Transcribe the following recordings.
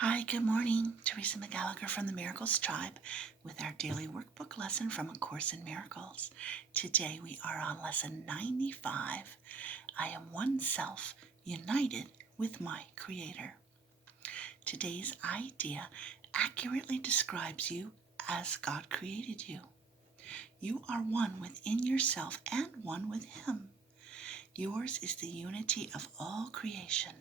Hi, good morning. Teresa McGallagher from the Miracles Tribe with our daily workbook lesson from A Course in Miracles. Today we are on lesson 95. I am one self united with my Creator. Today's idea accurately describes you as God created you. You are one within yourself and one with Him. Yours is the unity of all creation.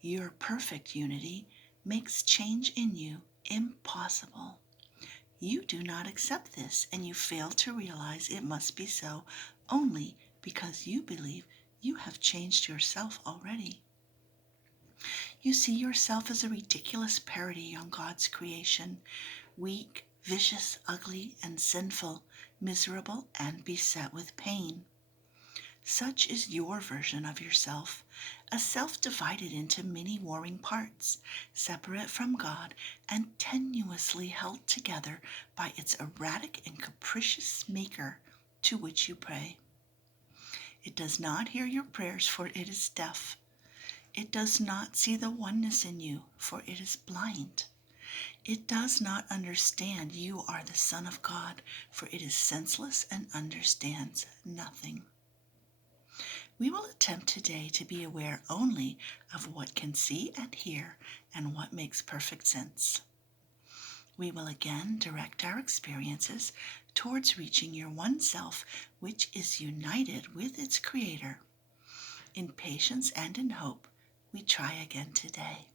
Your perfect unity makes change in you impossible. You do not accept this, and you fail to realize it must be so only because you believe you have changed yourself already. You see yourself as a ridiculous parody on God's creation, weak, vicious, ugly, and sinful, miserable, and beset with pain. Such is your version of yourself, a self divided into many warring parts, separate from God and tenuously held together by its erratic and capricious maker to which you pray. It does not hear your prayers, for it is deaf. It does not see the oneness in you, for it is blind. It does not understand you are the Son of God, for it is senseless and understands nothing. We will attempt today to be aware only of what can see and hear and what makes perfect sense. We will again direct our experiences towards reaching your one self, which is united with its Creator. In patience and in hope, we try again today.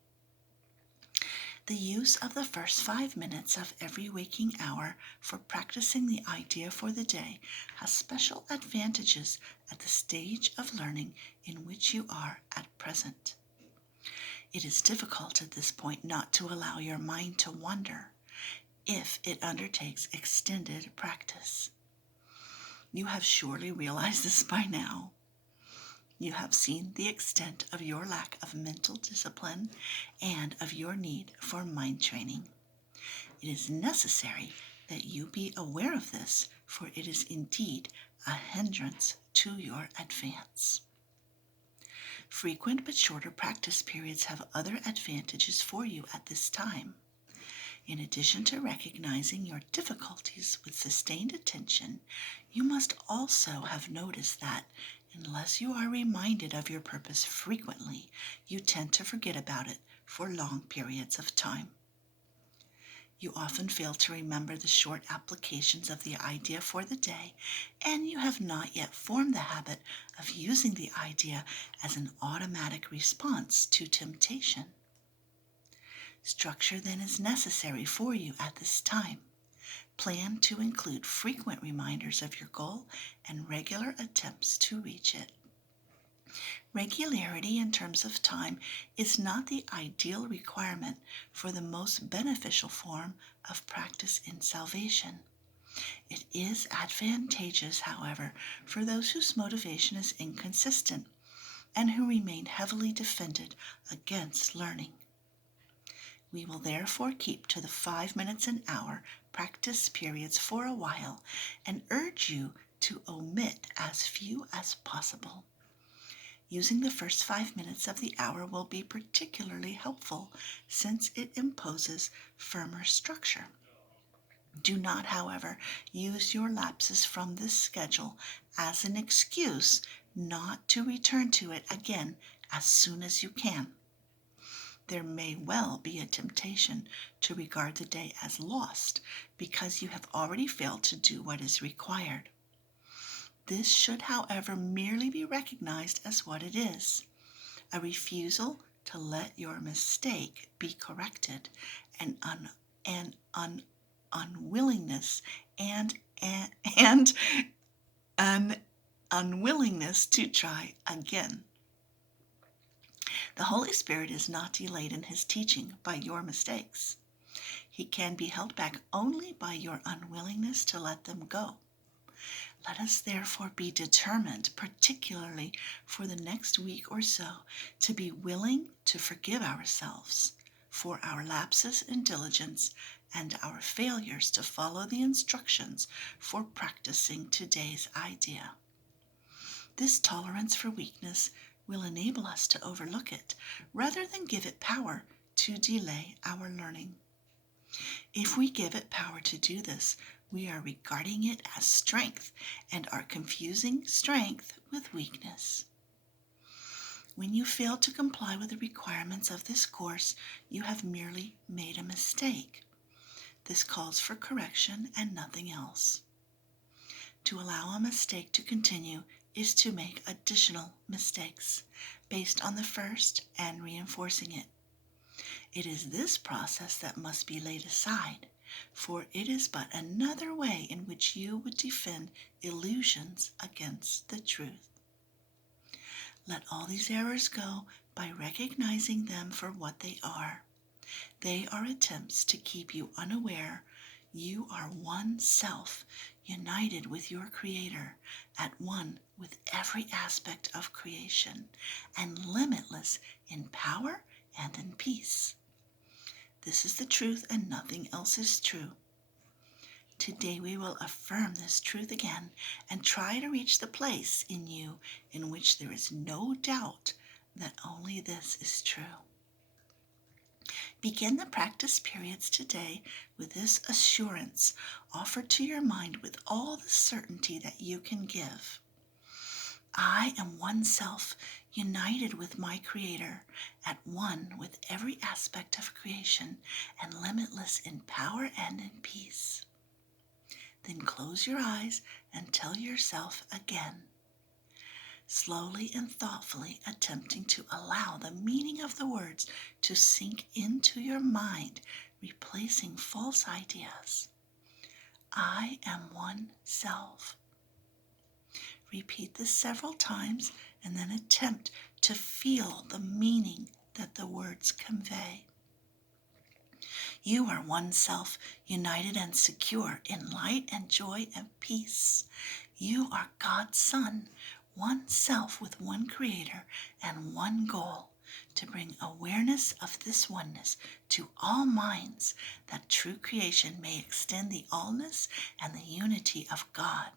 The use of the first 5 minutes of every waking hour for practicing the idea for the day has special advantages at the stage of learning in which you are at present. It is difficult at this point not to allow your mind to wander if it undertakes extended practice. You have surely realized this by now. You have seen the extent of your lack of mental discipline and of your need for mind training. It is necessary that you be aware of this, for it is indeed a hindrance to your advance. Frequent but shorter practice periods have other advantages for you at this time. In addition to recognizing your difficulties with sustained attention, you must also have noticed that unless you are reminded of your purpose frequently, you tend to forget about it for long periods of time. You often fail to remember the short applications of the idea for the day, and you have not yet formed the habit of using the idea as an automatic response to temptation. Structure then is necessary for you at this time. Plan to include frequent reminders of your goal and regular attempts to reach it. Regularity in terms of time is not the ideal requirement for the most beneficial form of practice in salvation. It is advantageous, however, for those whose motivation is inconsistent and who remain heavily defended against learning. We will therefore keep to the 5 minutes an hour practice periods for a while and urge you to omit as few as possible. Using the first 5 minutes of the hour will be particularly helpful since it imposes firmer structure. Do not, however, use your lapses from this schedule as an excuse not to return to it again as soon as you can. There may well be a temptation to regard the day as lost because you have already failed to do what is required. This should, however, merely be recognized as what it is, a refusal to let your mistake be corrected, an unwillingness and an unwillingness to try again. The Holy Spirit is not delayed in His teaching by your mistakes. He can be held back only by your unwillingness to let them go. Let us therefore be determined, particularly for the next week or so, to be willing to forgive ourselves for our lapses in diligence and our failures to follow the instructions for practicing today's idea. This tolerance for weakness will enable us to overlook it rather than give it power to delay our learning. If we give it power to do this, we are regarding it as strength and are confusing strength with weakness. When you fail to comply with the requirements of this course, you have merely made a mistake. This calls for correction and nothing else. To allow a mistake to continue is to make additional mistakes based on the first and reinforcing it. It is this process that must be laid aside, for it is but another way in which you would defend illusions against the truth. Let all these errors go by recognizing them for what they are. They are attempts to keep you unaware you are one self, united with your Creator, at one with every aspect of creation, and limitless in power and in peace. This is the truth, and nothing else is true. Today we will affirm this truth again and try to reach the place in you in which there is no doubt that only this is true. Begin the practice periods today with this assurance offered to your mind with all the certainty that you can give. I am one self, united with my Creator, at one with every aspect of creation, and limitless in power and in peace. Then close your eyes and tell yourself again, slowly and thoughtfully attempting to allow the meaning of the words to sink into your mind, replacing false ideas. I am one self. Repeat this several times and then attempt to feel the meaning that the words convey. You are one self, united and secure in light and joy and peace. You are God's Son, one self with one Creator and one goal, to bring awareness of this oneness to all minds, that true creation may extend the allness and the unity of God.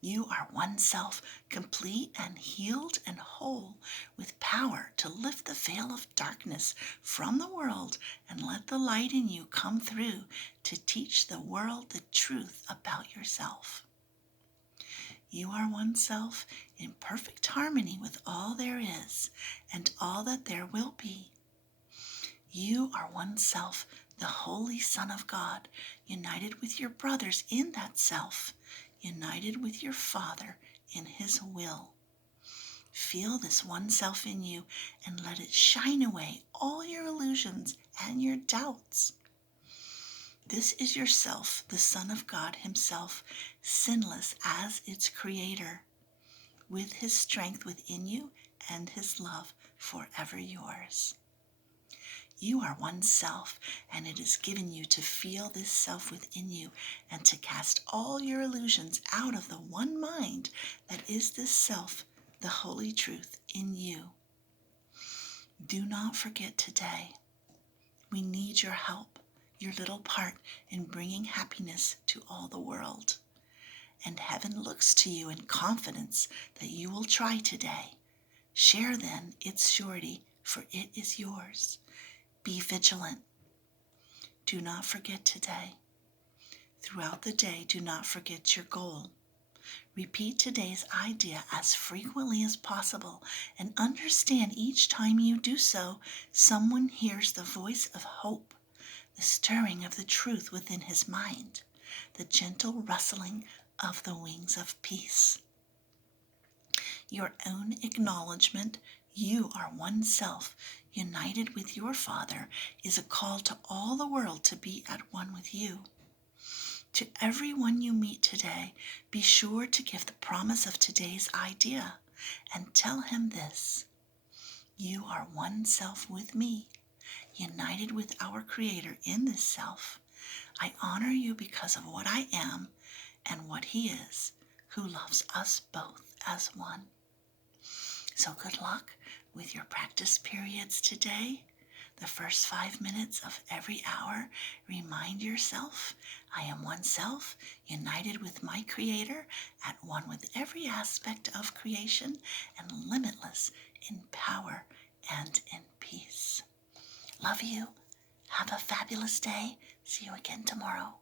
You are one self, complete and healed and whole, with power to lift the veil of darkness from the world and let the light in you come through to teach the world the truth about yourself. You are one self in perfect harmony with all there is and all that there will be. You are one self, the Holy Son of God, united with your brothers in that self, united with your Father in His will. Feel this one self in you and let it shine away all your illusions and your doubts. This is yourself, the Son of God Himself, sinless as its Creator, with His strength within you and His love forever yours. You are one self, and it is given you to feel this self within you and to cast all your illusions out of the one mind that is this self, the holy truth in you. Do not forget today. We need your help, your little part in bringing happiness to all the world. And heaven looks to you in confidence that you will try today. Share then its surety, for it is yours. Be vigilant. Do not forget today. Throughout the day, do not forget your goal. Repeat today's idea as frequently as possible and understand each time you do so, someone hears the voice of hope, the stirring of the truth within his mind, the gentle rustling of the wings of peace. Your own acknowledgement you are one self, united with your Father, is a call to all the world to be at one with you. To everyone you meet today, be sure to give the promise of today's idea and tell him this: you are one self with me, united with our Creator in this self. I honor you because of what I am and what He is, who loves us both as one. So good luck with your practice periods today. The first 5 minutes of every hour, remind yourself, I am one self, united with my Creator, at one with every aspect of creation, and limitless in power and in peace. Love you. Have a fabulous day. See you again tomorrow.